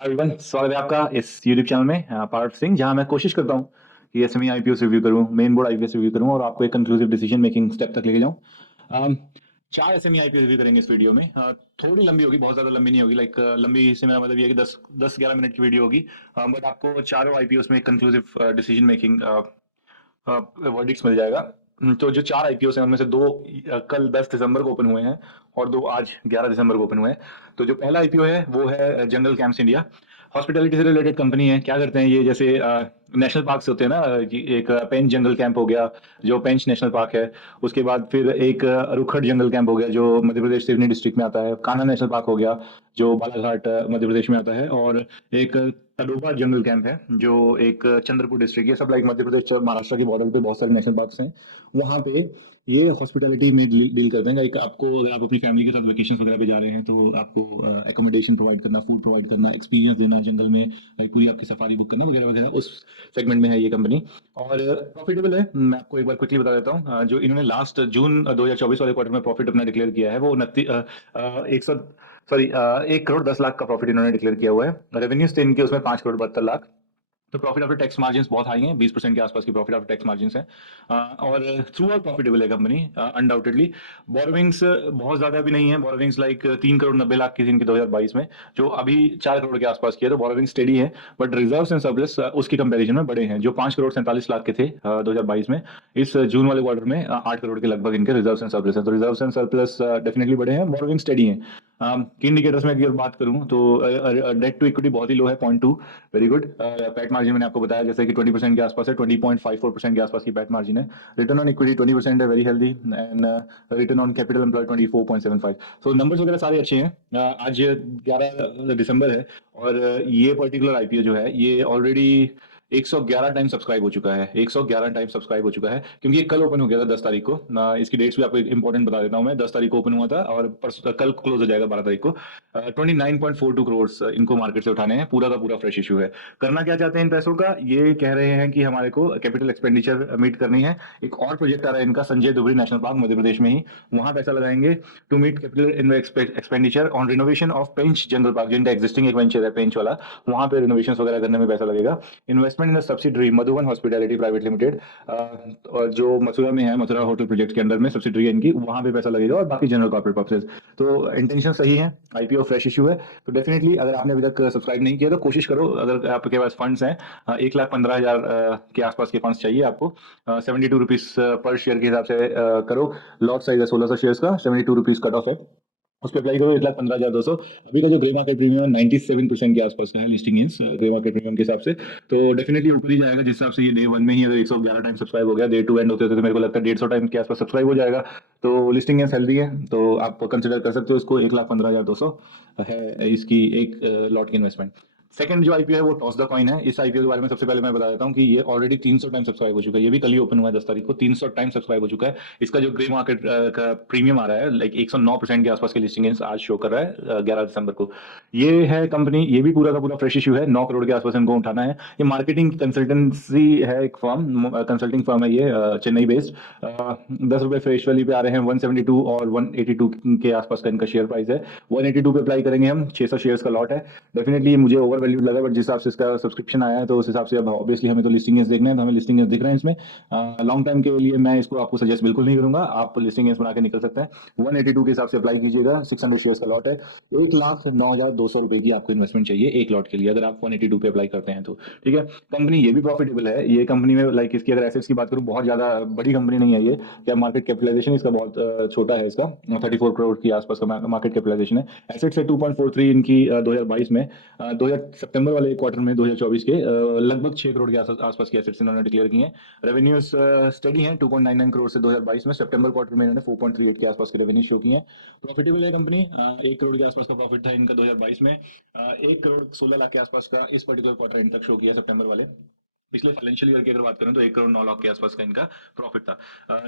Everyone, स्वागत है आपका इस यूट्यूब चैनल में पार्थ सिंह, जहां मैं कोशिश करता हूं कि एसएमई आईपीओस रिव्यू करूं, मेन बोर्ड आईपीएस रिव्यू करूं और आपको एक कंक्लूसिव डिसीजन मेकिंग स्टेप तक लेके जाऊं। अम, चार एसएमई आईपीओ रिव्यू करेंगे इस वीडियो में। थोड़ी लंबी होगी, बहुत ज्यादा लंबी नहीं होगी। लाइक लंबी से मेरा मतलब ये है कि 10-11 मिनट की वीडियो होगी। बट आपको चारों आईपीओस में कंक्लूसिव डिसीजन मेकिंग वर्डिक्ट्स मिल जाएगा। तो जो चार आईपीओ हैं उनमें से दो कल 10 दिसंबर को ओपन हुए हैं और दो आज 11 दिसंबर को ओपन हुए हैं। तो जो पहला आईपीओ है वो है जंगल कैंप्स इंडिया। हॉस्पिटैलिटी से रिलेटेड कंपनी है। क्या करते हैं ये, जैसे नेशनल पार्क्स होते हैं ना, एक पेंच जंगल कैंप हो गया जो पेंच नेशनल पार्क है। उसके बाद फिर एक रुखड़ जंगल कैंप हो गया जो मध्य प्रदेश सिवनी डिस्ट्रिक्ट में आता है। कान्हा नेशनल पार्क हो गया जो बालाघाट मध्य प्रदेश में आता है। और एक तडोबा जंगल कैंप है जो एक चंद्रपुर डिस्ट्रिक्ट, ये सब लाइक मध्य प्रदेश महाराष्ट्र की बॉर्डर पे बहुत सारे नेशनल पार्क्स हैं। वहाँ पे ये हॉस्पिटैलिटी में डील करते हैं। लाइक आपको, अगर आप अपनी फैमिली के साथ वेकेशन वगैरह पे जा रहे हैं, तो आपको एकोमोडेशन प्रोवाइड करना, फूड प्रोवाइड करना, एक्सपीरियंस देना जंगल में, लाइक पूरी आपकी सफारी बुक करना वगैरह वगैरह, उस सेगमेंट में है ये कंपनी। और प्रॉफिटेबल है। मैं आपको एक बार क्विकली बता देता हूँ। जो इन्होंने लास्ट जून 2024 वाले क्वार्टर में प्रॉफिट अपना डिक्लेयर किया है वो 1 करोड़ 10 लाख का प्रॉफिट इन्होंने डिक्लेयर किया हुआ है। रेवेन्यूज थे इनके उसमें 5 करोड़ 72 लाख। तो प्रॉफिट आफ्टर टैक्स मार्जिन्स बहुत हाई हैं, 20% के आसपास की प्रॉफिट आफ्टर टैक्स मार्जिन्स हैं। और थ्रू आउट प्रॉफिटेबल है कंपनी अनडाउटेडली। बोरोविंग्स बहुत ज्यादा भी नहीं है। बोरोविंग्स लाइक 3 करोड़ 90 लाख की थी इनकी 2022 में, जो अभी 4 करोड़ के आसपास की है। तो बोरोविंग स्टेडी है, बट रिजर्व्स एंड सरप्लस उसकी कंपैरिजन में बड़े हैं, जो 5 करोड़ 47 लाख के थे 2022 में। इस जून वाले क्वार्टर में 8 करोड़ के लगभग इनके रिजर्व्स एंड सरप्लस हैं। तो रिजर्व्स एंड सरप्लस डेफिनेटली बड़े हैं, बोरोविंग स्टेडी है। की इंडिकेटर्स में अगर बात करूं तो डेट टू इक्विटी बहुत ही लो है, 0.2। Very good. पैट मार्जिन मैंने आपको बताया जैसे कि 20% के आसपास है, 20.54% के आसपास की पैट मार्जिन है। रिटर्न ऑन इक्विटी 20% है, very healthy. And return on capital employ 24.75। So numbers वगैरह सारे अच्छे हैं। आज 11 दिसंबर है और ये पर्टिकुलर आईपीओ जो है ये ऑलरेडी 111 टाइम सब्सक्राइब हो चुका है। 111 टाइम सब्सक्राइब हो चुका है क्योंकि ये कल ओपन हो गया था 10 तारीख को। इसकी डेट्स भी आपको इंपॉर्टेंट बता देता हूँ मैं। 10 तारीख को ओपन हुआ था और कल क्लोज हो जाएगा 12 तारीख को। 29.42 करोड़ इनको मार्केट से उठाने हैं। पूरा का पूरा फ्रेश इशू है। करना क्या चाहते हैं इन पैसों का, ये कह रहे हैं कि हमारे को कैपिटल एक्सपेंडिचर मीट करनी है। एक और प्रोजेक्ट आ रहा है इनका, संजय दुबरी नेशनल पार्क मध्य प्रदेश में ही, वहां पैसा लगाएंगे to meet capital expenditure on renovation of Pench jungle park, जिनका एक्जिस्टिंग एक वेंचर है पेंच वाला। वहां पे रिनोवेशन वगैरह करने में पैसा लगेगा। इन्वेस्टमेंट इन subsidiary Madhuban hospitality private limited, जो मथुरा में है, मथुरा होटल प्रोजेक्ट के अंडर में सब्सिडरी है इनकी, वहां पे पैसा लगेगा और बाकी जनरल कॉर्पोरेट पर्पसेस। तो इंटेंशन सही है, आईपीओ फ्रेश इशू है। तो डेफिनेटली अगर आपने अभी तक सब्सक्राइब नहीं किया तो कोशिश करो। अगर आपके पास फंड्स हैं, 1,15,000 के आसपास के फंड्स चाहिए आपको, 72 रुपीज पर शेयर के हिसाब से करो। लॉट साइज है 1600 शेयर का, 72 रुपीज कट ऑफ है। उस पर अप्लाई करो, 1,15,200। अभी का जो ग्रे मार्केट प्रीमियम है 97% के आसपास का है, लिस्टिंग इन्स ग्रे मार्केट प्रीमियम के हिसाब से। तो डेफिनेटली ऊपर ही जाएगा जिस हिसाब से ये डे वन में ही अगर 111 टाइम सब्सक्राइब हो गया, डे टू एंड होते होते तो मेरे को लगता है 150 टाइम के आसपास सब्सक्राइब हो जाएगा। तो लिस्टिंग इन्स हेल्दी है, तो आप कंसिडर कर सकते हो इसको। 1,15,200 है इसकी एक लॉट की इन्वेस्टमेंट। सेकंड जो आईपीओ है वो टॉस द कॉइन है। इस आईपीओ के बारे में सबसे पहले मैं बता देता हूँ कि ये ऑलरेडी 300 टाइम सब्सक्राइब हो चुका है। ये भी कल ही ओपन हुआ है 10 तारीख को, 300 टाइम सब्सक्राइब हो चुका है। इसका जो ग्रे मार्केट का प्रीमियम आ रहा है लाइक 109% के आसपास की लिस्टिंग आज शो कर रहा है 11 दिसंबर को। ये है कंपनी, ये भी पूरा का पूरा फ्रेश इशू है। 9 करोड़ के आसपास इनको उठाना है। ये मार्केटिंग कंसल्टेंसी है, एक फर्म, कंसल्टिंग फर्म है ये, चेन्नई बेस्ड। 10 रुपए फेस वैल्यू पे आ रहे हैं। 172 और 182 के आसपास का इनका शेयर प्राइस है। 182 पे अप्लाई करेंगे हम, 600 शेयर्स का लॉट है। डेफिनेटली मुझे ओवर वैल्यूड लगा, बट जिस हिसाब से इसका सब्सक्रिप्शन आया है तो उस हिसाब से अब ऑब्वियसली हमें तो लिस्टिंग देखना है, तो हमें लिस्टिंग दिख रहे हैं इसमें। लॉन्ग टाइम के लिए मैं इसको आपको सजेस्ट बिल्कुल नहीं करूंगा। आप लिस्टिंग बना के निकल सकते हैं। 182 के हिसाब से अप्लाई कीजिएगा। 600 शेयर्स का लॉट है। 1,09,200 रुपए की आपको इन्वेस्टमेंट चाहिए एक लॉट के लिए, अगर आप 182 पे अप्लाई करते हैं तो। ठीक है। कंपनी ये भी प्रॉफिटेबल है। ये कंपनी में लाइक इसकी अगर एसेट्स की बात करूं, बहुत ज्यादा बड़ी कंपनी नहीं है ये। क्या मार्केट कैपिटलाइजेशन इसका बहुत छोटा है। इसका 34 करोड़ के आसपास का मार्केट कैपिटलाइजेशन है। एसेट्स है 2.43 इनकी 2022 में। 2000 सितंबर वाले क्वार्टर में 2024 के लगभग 6 करोड़ के आसपास की एसेट्स इन्होंने डिक्लेयर की हैं। रेवेन्यूज स्टडी हैं 2.99 करोड़ से 2022 में। सितंबर क्वार्टर में इन्होंने 4.38 के आसपास के रेवेन्यू शो किए हैं। प्रॉफिटेबल है कंपनी। 1 करोड़ के आसपास का प्रॉफिट था इनका 2022 में। 1 करोड़ 16 लाख के आसपास का इस पर्टिकुलर क्वार्टर एंड तक शो किया सितंबर वाले। पिछले फाइनेंशियल ईयर की अगर बात करें तो 1 करोड़ 9 लाख के आसपास का इनका प्रॉफिट था।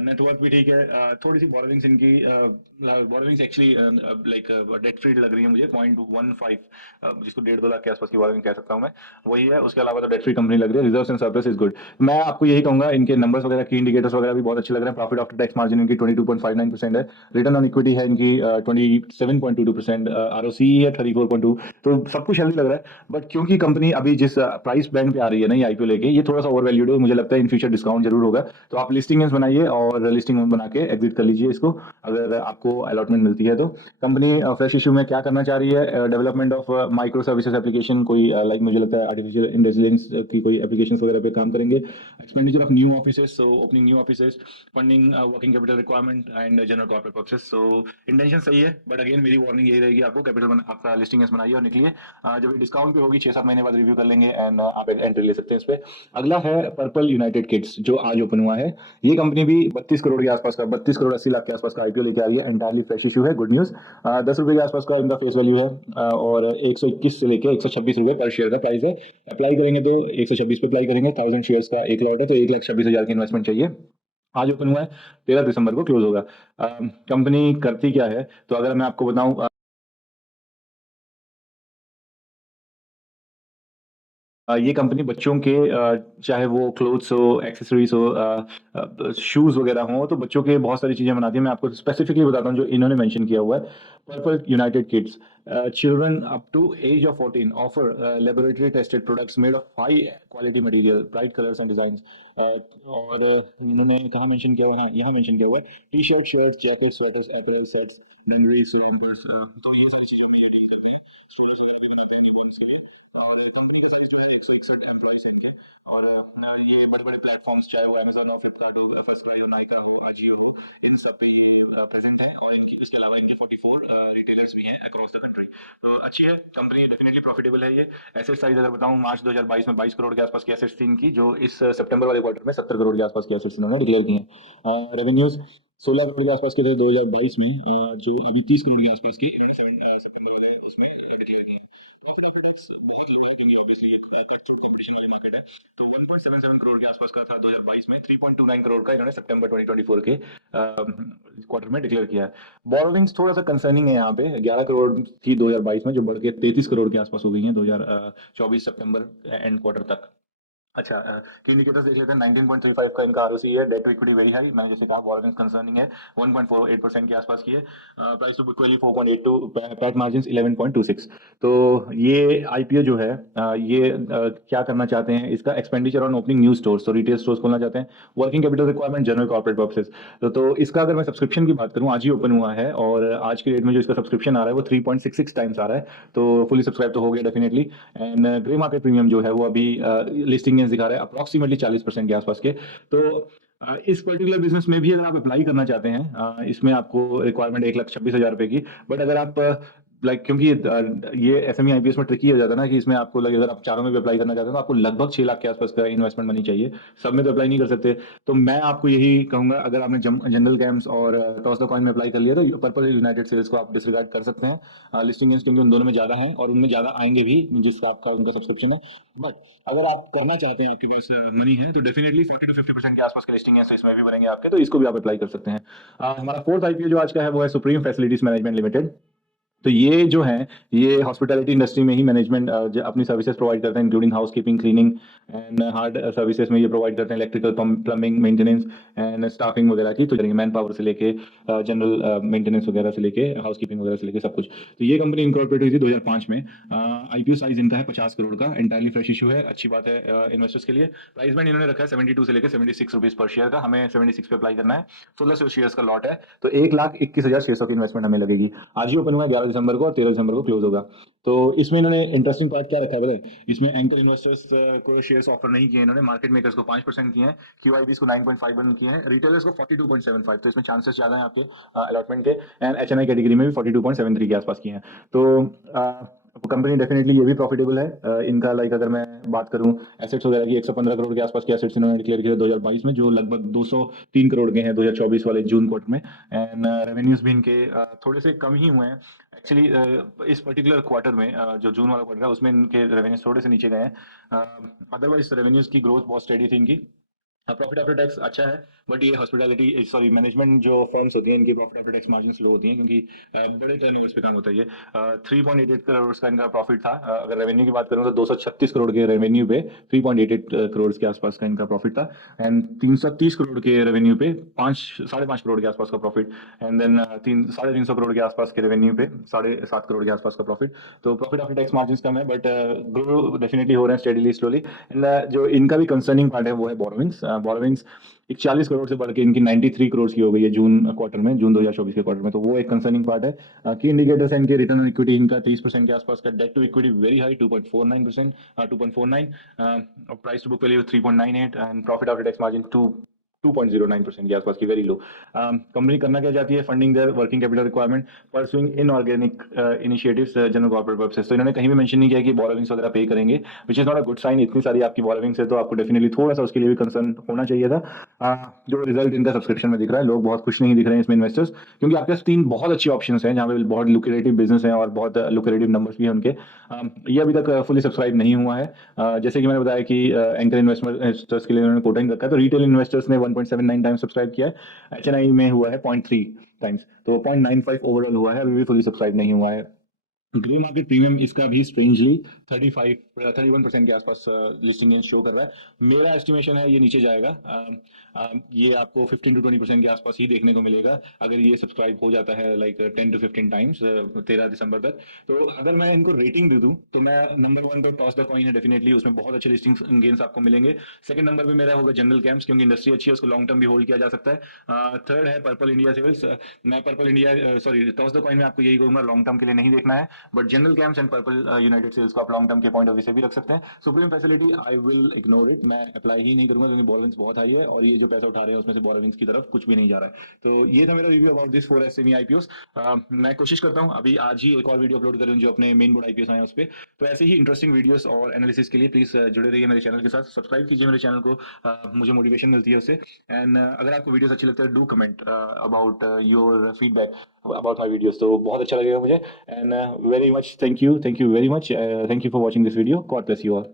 नेटवर्क भी ठीक है। थोड़ी सी बोरोविंग्स इनकी borrowings actually like debt free लग रही है मुझे 0.15, जिसको 1.5-2 लाख के आसपास की बोरोविंग कह सकता हूँ मैं, वही है। उसके अलावा तो डेट फ्री कंपनी लग रही है। Reserves and surplus is good. मैं आपको यही कहूंगा, इनके नंबर्स वगैरह की इंडिकेटर्स वगैरह भी बहुत अच्छे लग रहे हैं। प्रॉफिट आफ्टर टैक्स मार्जिन इनकी 22.59% है। रिटर्न ऑन इक्विटी है इनकी 27.22%। आरओसी है 34.2। तो सब कुछ हेल्दी लग रहा है। बट क्योंकि कंपनी अभी जिस प्राइस बैंड पे आ रही है ना ये आईपीओ लेके, ये थोड़ा सा ओवर वैल्यूड है। मुझे लगता है इन फ्यूचर डिस्काउंट जरूर होगा। तो आप लिस्टिंग बनाइए और लिस्टिंग बना के एग्जिट कर लीजिए इसको, अगर आपको अलॉटमेंट मिलती है तो। कंपनी फ्रेश इशू में क्या करना चाह रही है, development of micro services application, कोई लाइक मुझे लगता है आर्टिफिशियल इंटेलिजेंस की कोई एप्लीकेशन वगैरह पे काम करेंगे। Expenditure of new offices, so opening new offices, funding working capital requirement and general corporate purposes. So intention सही है, बट अगेन मेरी वार्निंग यही रहेगी आपको, कैपिटल आपका लिस्टिंग बनाइए और निकलिए। जब ये डिस्काउंट पे होगी 6-7 महीने बाद रिव्यू कर लेंगे एंड आप एंट्री ले सकते हैं इस पे। अगला है पर्पल यूनाइटेड किड्स, जो आज ओपन हुआ है। ये कंपनी भी 32 करोड़ के आसपास का, 32 करोड़ 80 लाख के आसपास का आईपीओ लेके आ रही है। एंटायरली फ्रेश इशू है, गुड न्यूज। 10 रुपए के आसपास का इनका फेस वैल्यू है, और 121 से लेकर 126 रुपए पर शेयर का प्राइस है। अप्लाई करेंगे तो 126 पे अप्लाई करेंगे। 1000 शेयर्स का एक लॉट है, तो 1,26,000 की इन्वेस्टमेंट चाहिए। आज ओपन हुआ है, 13 दिसंबर को क्लोज होगा। कंपनी करती क्या है, तो अगर मैं आपको बताऊं, ये कंपनी बच्चों के चाहे वो क्लोथ्स हो, एक्सेसरीज हो, शूज वगैरह हो, तो बच्चों के बहुत सारी चीजें बनाती है। मैं आपको स्पेसिफिकली बताता हूँ जो इन्होंने मेंशन किया हुआ है। Purple united kids, children up to age of 14 offer laboratory tested products made of high quality material, bright colours and design. और इन्होंने कहाँ मेंशन किया हुआ है, हाँ यहाँ मेंशन किया हुआ है। T shirt, shirt, jacket, sweaters, apparel sets, dungarees, rompers, तो ये सारी चीजों में ये डील करते हैं। स्टूडेंट्स वगैरह भी बनाते हैं न्यूबॉर्न्स के लिए। और कंपनी का साइज जो है 161 एम्प्लॉइज हैं इनके। और ये बड़े बड़े प्लेटफॉर्म्स, चाहे वो अमेजोन हो, फ्लिपकार्ट हो, फर्स्ट क्राई हो, नाइका हो, अजियो हो, इन सब पे ये प्रेजेंट है। और इनकी इसके अलावा इनके 44 रिटेलर्स भी हैं अक्रॉस द कंट्री। तो अच्छी है कंपनी, डेफिनेटली प्रॉफिटेबल है ये। एसेट साइज अगर बताऊं, मार्च 2022 में 22 करोड़ के आसपास की एसेट्स थी इनकी, जो इस सितंबर वाले क्वार्टर में 70 करोड़ के आसपास की एसेट्स इन्होंने डिक्लेयर की हैं। रेवेन्यूज 16 करोड़ के आसपास के थे 2022 में, जो अभी 30 करोड़ के आसपास की इन्होंने सितंबर वाले उसमें डिक्लेयर की हैं। प्रॉफिट आफ्टर टैक्स बहुत लो है, क्योंकि ऑब्वियसली ये कट थ्रू कंपटीशन वाली मार्केट है। तो 1.77 करोड़ के आसपास का था 2022 में, 3.29 करोड़ का इन्होंने सितंबर 2024 के क्वार्टर में डिक्लेयर किया है। बोरोविंग्स थोड़ा सा कंसर्निंग है यहाँ पे, 11 करोड़ थी 2022 में, जो बढ़ के 33 करोड़ के आसपास हो गई है 2024 सितंबर एंड क्वार्टर तक। अच्छा, की इंडिकेटर्स देख लेते हैं। 19.35 का इनका आरओसी है। Debt to equity very high, मैंने जैसे कहा बोरोविंग्स कंसर्निंग है। 1.48% के आसपास की है। Price to book value 4.82, PAT margin 11.26। तो ये आईपीओ जो है, क्या करना चाहते हैं, इसका expenditure on opening new stores, तो रिटेल स्टोर्स खोलना चाहते हैं। Working capital requirement, general corporate purposes. तो इसका अगर मैं सब्सक्रिप्शन की बात करूँ, आज ही ओपन हुआ है, और आज की डेट में जो इसका सब्सक्रिप्शन आ रहा है वो 3.66 टाइम्स आ रहा है। तो फुली सब्सक्राइब तो हो गया definitely. And grey market premium जो है वो अभी लिस्टिंग दिखा रहा है अप्रोक्सीमेटली 40% के आसपास के। तो इस पर्टिकुलर बिजनेस में भी अगर आप अप्लाई करना चाहते हैं, इसमें आपको रिक्वायरमेंट 1,26,000 रुपए की। बट अगर आप लाइक, क्योंकि ये एसएमई आईपीएस में ट्रिकी हो जाता है ना, कि इसमें आपको लगे, अगर आप चारों में भी अप्लाई करना चाहते हैं तो आपको लगभग 6 लाख के आसपास का इन्वेस्टमेंट मनी चाहिए। सब में तो अप्लाई नहीं कर सकते। तो मैं आपको यही कहूंगा, अगर आपने जनरल गेम्स और टॉस द कॉइन में अप्लाई कर लिया तो पर्पल यूनाइटेड सीरीज को आप डिसरिगार्ड कर सकते हैं। लिस्टिंग, क्योंकि उन दोनों में ज्यादा है और उनमें ज्यादा आएंगे भी, जिसका आपका उनका सब्सक्रिप्शन है। बट अगर आप करना चाहते हैं, आपके पास मनी है, तो डेफिनेटली 40 to 50% के आसपास के लिस्टिंग है, तो इसमें भी बनेंगे आपके, तो इसको भी आप अप्लाई कर सकते हैं। हमारा फोर्थ आईपीओ जो आज का है वो है सुप्रीम फैसिलिटीज मैनेजमेंट लिमिटेड। तो ये जो है, ये हॉस्पिटैलिटी इंडस्ट्री में ही मैनेजमेंट अपनी सर्विसेज प्रोवाइड करते हैं, including housekeeping, cleaning and hard services में ये प्रोवाइड करते हैं, electrical, plumbing, maintenance and staffing वगैरह की। तो मैन पावर से लेके जनरल मेंटेनेंस वगैरह से लेके हाउसकीपिंग वगैरह से लेके सब कुछ। तो ये कंपनी इनकॉर्पोरेट हुई थी 2005 में। आईपीओ साइज इनका है 50 करोड़ का, एंटायरली फ्रेश इशू है, अच्छी बात है इन्वेस्टर्स के लिए। प्राइस बैंड इन्होंने रखा है 72 से लेकर 76 रुपीज पर शेयर का। हमें 76 पे अप्लाई करना है। 1600 शेयर्स का लॉट है, तो 1,21,600 की इन्वेस्टमेंट हमें लगेगी। आज ही ओपन हुआ 11 दिसंबर को, और 13 दिसंबर को क्लोज होगा। तो इसमें इन्होंने इंटरेस्टिंग पार्ट क्या रखा है पता है, इसमें एंकर इन्वेस्टर्स को शेयर्स ऑफर नहीं किए इन्होंने, मार्केट मेकर्स को 5% किए हैं, क्यूआईबीस को 9.51 किए हैं, रिटेलर्स को 42.75। तो इसमें चांसेस ज्यादा है आपके अलॉटमेंट के। एंड एचएनआई कैटेगरी में भी 42.73 के आसपास किए हैं। तो कंपनी डेफिनेटली ये भी प्रॉफिटेबल है। इनका लाइक अगर मैं बात करूं एसेट्स वगैरह की, 115 करोड़ के आसपास के एसेट्स इन्होंने डिक्लेयर किए 2022 में, जो लगभग 203 करोड़ के हैं 2024 वाले जून क्वार्टर में। एंड रेवेन्यूज भी इनके थोड़े से कम ही हुए हैं एक्चुअली। इस पर्टिकुलर क्वार्टर में जो जून वाला क्वार्टर है उसमें इनके रेवेन्यूज थोड़े से नीचे गए हैं। अदरवाइज रेवेन्यूज की ग्रोथ बहुत स्टेडी थी इनकी। प्रॉफिट आफ्टर टैक्स अच्छा है, बट ये हॉस्पिटैलिटी सॉरी मैनेजमेंट जो फर्म्स होती हैं इनकी profit after tax margin low होती हैं, क्योंकि बड़े टर्नओवर्स पे काम होता है ये। 3.88 करोड़ का इनका प्रॉफिट था। अगर रेवेन्यू की बात करूँ तो 236 करोड़ के रेवेन्यू पे 3.88 करोड़ के आसपास का इनका प्रॉफिट था। एंड 330 करोड़ के रेवेन्यू पे 5.5 करोड़ के आसपास का प्रॉफिट। एंड देन 350 करोड़ के आसपास के रेवेन्यू पे 7.5 करोड़ के आसपास का प्रॉफिट। तो प्रॉफिट आफ्टर टैक्स मार्जिन कम है, बट ग्रो डेफिनेटली हो रहे हैं स्टेडीली स्लोली। एंड जो इनका भी कंसर्निंग पार्ट है वो है बोरोविंग्स। बोरोविंग्स 41 करोड़ से बढ़ के इनकी 93 करोड़ की हो गई है जून क्वार्टर में, जून 2024 के क्वार्टर में। तो वो एक कंसर्निंग पार्ट है। की इंडिकेटर्स है इनके रिटर्न ऑन इक्विटी इनका 30% के आसपास का, debt to equity very high 2.49%, 2.49, price to book value 3.98 and profit after tax margin 2.09% के आसपास की, वेरी लो। कंपनी करना क्या चाहती है? Funding their working capital requirement, pursuing inorganic initiatives, general corporate purposes. तो इन्होंने कहीं भी मेंशन नहीं किया कि बोरोविंग्स वगैरह पे करेंगे, which is not a good sign. इतनी सारी आपकी बोरोविंग्स है तो आपको डेफिनेटली थोड़ा सा उसके लिए भी कंसर्न होना चाहिए था। जो रिजल्ट इनका सब्सक्रिप्शन में दिख रहा है, लोग बहुत खुश नहीं दिख रहे हैं इसमें इन्वेस्टर्स, क्योंकि आपके पास 3 बहुत अच्छी ऑप्शंस हैं जहाँ पे बहुत लुक्रेटिव बिजनेस है और बहुत लुक्रेटिव नंबर्स भी हैं उनके। ये अभी तक फुली सब्सक्राइब नहीं हुआ है। जैसे कि मैंने बताया कि एंकर इन्वेस्टर्स के लिए उन्होंने कोटिंग रखा है, तो रिटेल इन्वेस्टर्स ने 1.79 टाइम्स सब्सक्राइब किया है, एचएनआई में हुआ है 0.3 टाइम्स, तो 0.95 ओवरऑल हुआ है, अभी भी फुली सब्सक्राइब नहीं हुआ है। ग्रे मार्केट प्रीमियम इसका भी स्ट्रेंजली 31% के आसपास लिस्टिंग शो कर रहा है। मेरा एस्टिमेशन है ये नीचे जाएगा। ये आपको 15 to 20% के आसपास ही देखने को मिलेगा अगर ये सब्सक्राइब हो जाता है लाइक 10 to 15 टाइम्स 13 दिसंबर तक। तो अगर मैं इनको रेटिंग दे दूं तो मैं नंबर 1 तो टॉस द कॉइन है डेफिनेटली, उसमें बहुत अच्छे लिस्टिंग गेन्स आपको मिलेंगे। सेकंड नंबर पे मेरा होगा जनरल कैम्स, क्योंकि इंडस्ट्री अच्छी है, उसको लॉन्ग टर्म भी होल्ड किया जा सकता है। थर्ड है पर्पल इंडिया सिविल्स। मैं purple India sorry toss the coin में आपको यही कहूंगा, लॉन्ग टर्म के लिए नहीं देखना है, but general cams and purple united sales को आप लॉन्ग टर्म के पॉइंट ऑफ व्यू से भी रख सकते हैं। Supreme facility I will ignore it, मैं अप्लाई ही नहीं करूंगा, क्योंकि बोरोविंग्स बहुत हाई है और ये जो पैसा उठा रहे हैं उसमें से बोरोविंग्स की तरफ कुछ भी नहीं जा रहा है। तो ये था मेरा review about this 4 SME IPOs. मैं कोशिश करता हूँ अभी आज ही एक और वीडियो अपलोड करूँ जो अपने मेन बोर्ड आईपीओस आए हैं उस पर। तो ऐसे ही इंटरेस्टिंग वीडियोस और एनालिसिस के लिए प्लीज जुड़े रहिए मेरे चैनल के साथ, सब्सक्राइब कीजिए मेरे चैनल को, मुझे मोटिवेशन मिलती है उससे। एंड अगर आपको वीडियोस अच्छी लगती है do comment about your feedback about my videos, तो बहुत अच्छा लगेगा मुझे। And very much thank you very much. Thank you for watching this video. God bless you all.